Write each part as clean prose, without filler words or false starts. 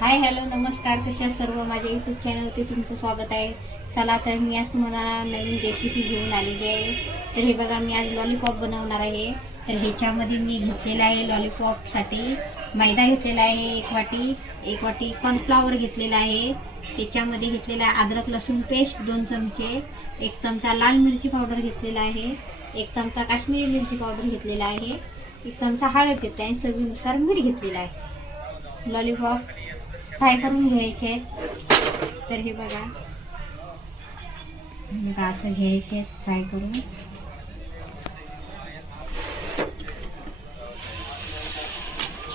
Hi hello नमस्कार. कशा सर्व माझ्या यूट्यूब चॅनलवरती तुमचं स्वागत आहे. चला तर मी आज तुम्हाला नवीन रेसिपी घेऊन आलेली आहे. तर हे बघा, मी आज लॉलीपॉप बनवणार आहे. तर ह्याच्यामध्ये मी घेतलेला आहे लॉलीपॉपसाठी मैदा घेतलेला आहे एक वाटी कॉर्नफ्लॉवर घेतलेला आहे. त्याच्यामध्ये घेतलेला आहे अद्रक लसूण पेस्ट 2 चमचे, 1 चमचा लाल मिरची पावडर घेतलेला आहे, 1 चमचा काश्मीरी मिरची पावडर घेतलेला आहे, 1 चमचा हळद घेतला आहे, चवीनुसार मीठ घेतलेला आहे. लॉलीपॉप फ्राय करून घ्यायचे. तर हे बघा असं घ्यायचे फ्राय करून.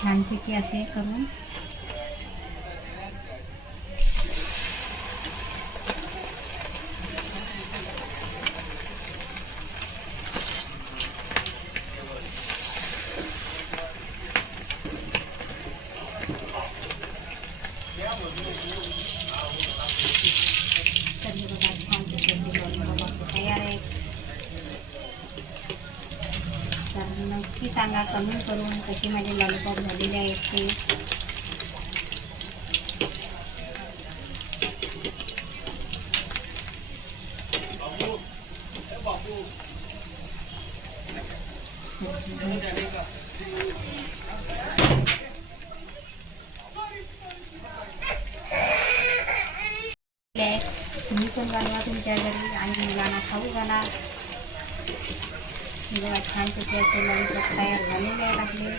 छानपैकी असे करून तयार आहे. तर नक्की सांगा कमेंट करून कसे माझे लॉलीपॉप झालेले आहेत ते. तुम्ही पण बनवा तुमच्या घरी आणि मुलांना खाऊ घाला. बघा छानपैकी असे लॉलीपॉप तयार झालेले आहेत आपले.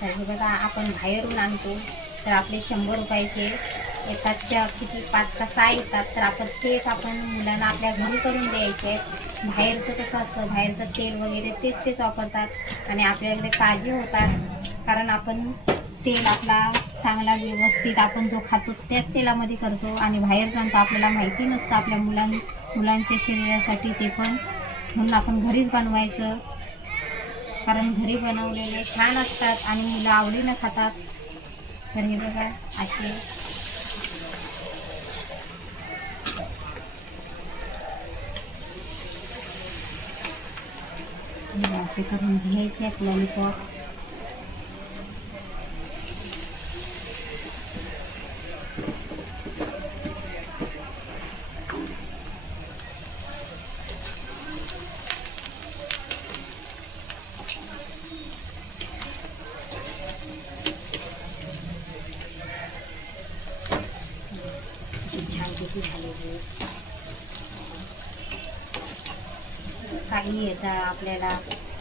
तर हे बघा, आपण बाहेरून आणतो तर आपले 100 रुपयाचे एकाच्या किती 5 का 6 येतात. तर आपण मुलांना आपल्या घरी करून द्यायचे. बाहेरचं कसं असतं, बाहेरचं तेल वगैरे तेच वापरतात आणि आपल्याकडे ताजे होतात. कारण आपण तेल आपला चांगला व्यवस्थित आपण जो खातो त्याच तेलामध्ये करतो आणि बाहेर जाणतो आपल्याला माहिती नसतं आपल्या मुलांच्या शरीरासाठी ते पण. म्हणून आपण घरीच बनवायचं, कारण घरी बनवलेले छान असतात आणि मुलं आवडीनं खातात. तर हे बघा असे करून घ्यायचे लॉलीपॉप. छानपैकी झालेली काही याचा आपल्याला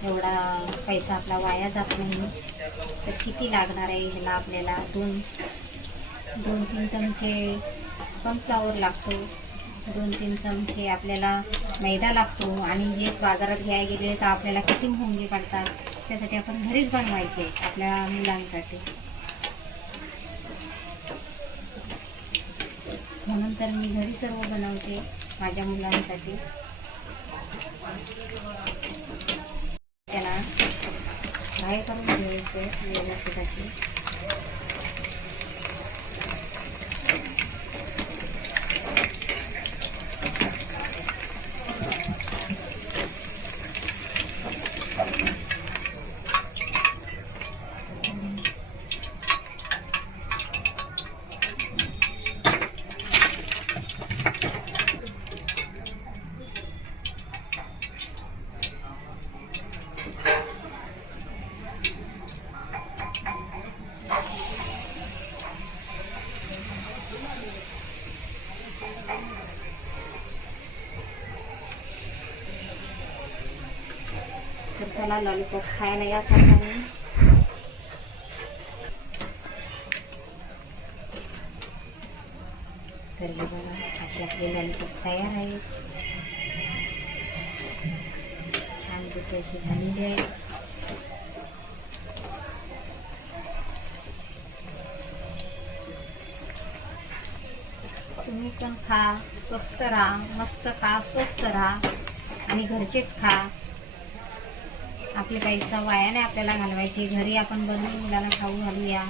एवढा पैसा आपला वाया जात नाही. तर किती लागणार आहे ह्याला आपल्याला 2-3 चमचे कॉर्नफ्लॉवर लागतो, 2-3 चमचे आपल्याला मैदा लागतो आणि जे बाजारात घ्यायला गेले तर आपल्याला किती मोहंगे पडतात. त्यासाठी आपण घरीच बनवायचे आपल्या मुलांसाठी. म्हणून तर मी घरी सर्व बनवते माझ्या मुलांसाठी. त्याला फ्राय करून घ्यायचे व्यवस्थित अशी. तर त्याला लॉलीपॉप खायला यासारखा नाही. तर हे बघा असे आपले लॉलीपॉप तयार आहेत. छानपैकी अशी झालेली आहे. तुम्ही पण खा, स्वस्त राहा, मस्त खा, स्वस्त राहा आणि घरचेच खा. आपले पैसा वाया नाही आपल्याला घालवायचे. घरी आपण बनवून मुलांना खाऊ घालूया.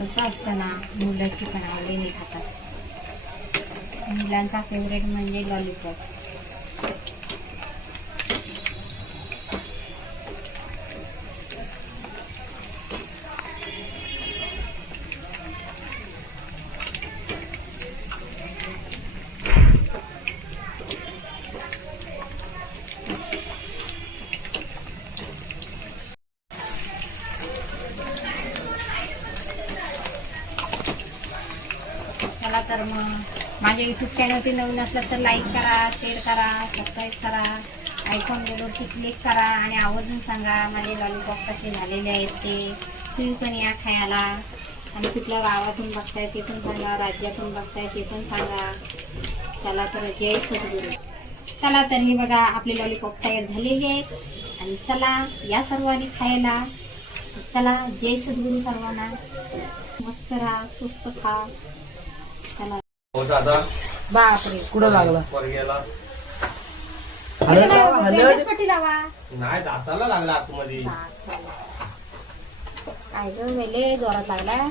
कसं असतं ना, मुलं चिकन आवडीने खातात. मुलांचा फेवरेट म्हणजे लॉलीपॉप. चला तर मग माझ्या यूट्यूब चॅनलवरती नवीन असलं तर लाईक करा, शेअर करा, सबस्क्राईब करा, आयकॉन बेलवरती क्लिक करा आणि आवर्जून सांगा माझे लॉलीपॉप कसे झालेले आहेत ते. तुम्ही पण या खायला. आणि कुठल्या गावातून बघताय ते पण सांगा, राज्यातून बघताय ते पण सांगा. चला तर जय सद्गुरू. चला तर हे बघा आपले लॉलीपॉप तयार झालेले आहेत आणि चला या सर्वांनी खायला. चला जय सद्गुरू सर्वांना. मस्त राहा, स्वस्त खा. चला. हो दादा बापरे कुठं लागला? पोरग्याला पट्टी लावा. नाही दाताला लागला आतमध्ये. काय ग वेले जोरात लागला.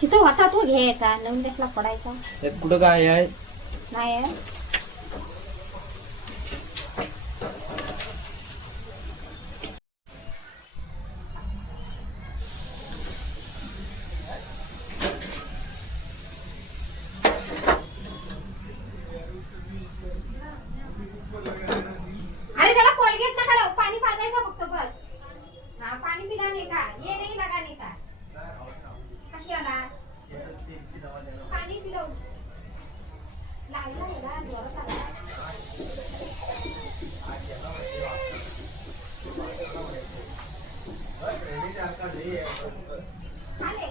तिथं होता तो घ्यायचा, नवीन देशला पडायचा यात कुठं काय आहे? नाही आहे. अरे त्याला कोलगेट नका लावू, पाणी पाजायचं फक्त बस. हा पाणी पिला नाही का, ये नाही लगा नाही का, कशाला पाणी पिलो लागला याला जोरात आला. खाले